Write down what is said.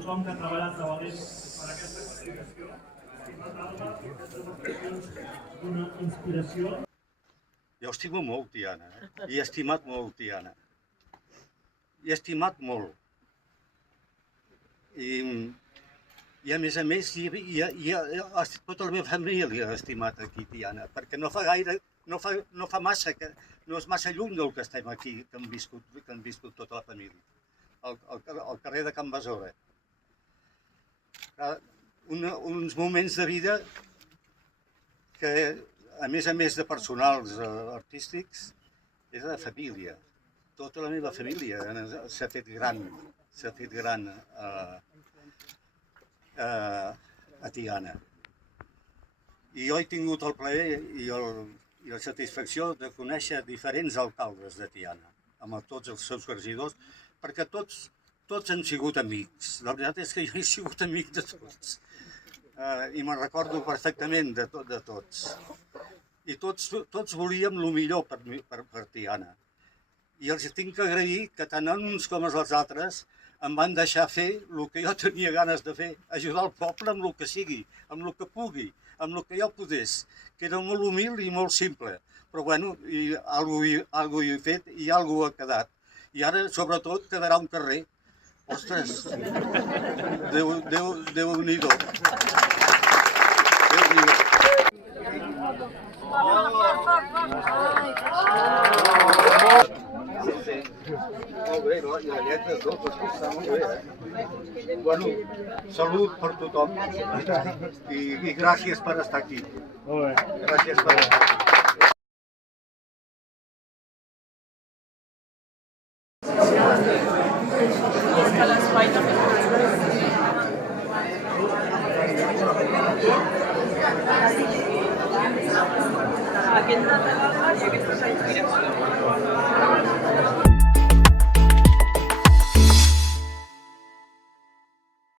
tothom que ha treballat de valent per aquesta classificació. Estimat Alba, aquestes demostracions d'una inspiració. Jo estimo molt Tiana, i he estimat molt Tiana. I he estimat molt. I a més, tota la meva família ha estimat aquí Tiana, perquè no fa gaire, no fa massa, no és massa lluny del que estem aquí, que han viscut tota la família, al carrer de Can Besora. Uns moments de vida que, a més de personals artístics, és de família. Tota la meva família s'ha fet gran a Tiana. I jo he tingut el plaer i la satisfacció de conèixer diferents alcaldes de Tiana, amb tots els seus regidors, perquè tots han sigut amics. La veritat és que jo he sigut amic de tots. I me'n recordo perfectament de tots. I tots volíem el millor per Tiana. I els tinc que agrair que tant uns com els altres em van deixar fer el que jo tenia ganes de fer, ajudar el poble amb el que sigui, amb el que pugui, amb el que jo podés, que era molt humil i molt simple. Però bueno, alguna cosa he fet i alguna cosa ha quedat. I ara, sobretot, quedarà un carrer. Ostres, Déu-n'hi-do. Molt bé, no? I la lletra de tot, està molt bé, Bueno, salut per tothom i gràcies per estar aquí. Molt bé. Gràcies per estar aquí. Aquest de l'Alba i aquesta és la inspiració.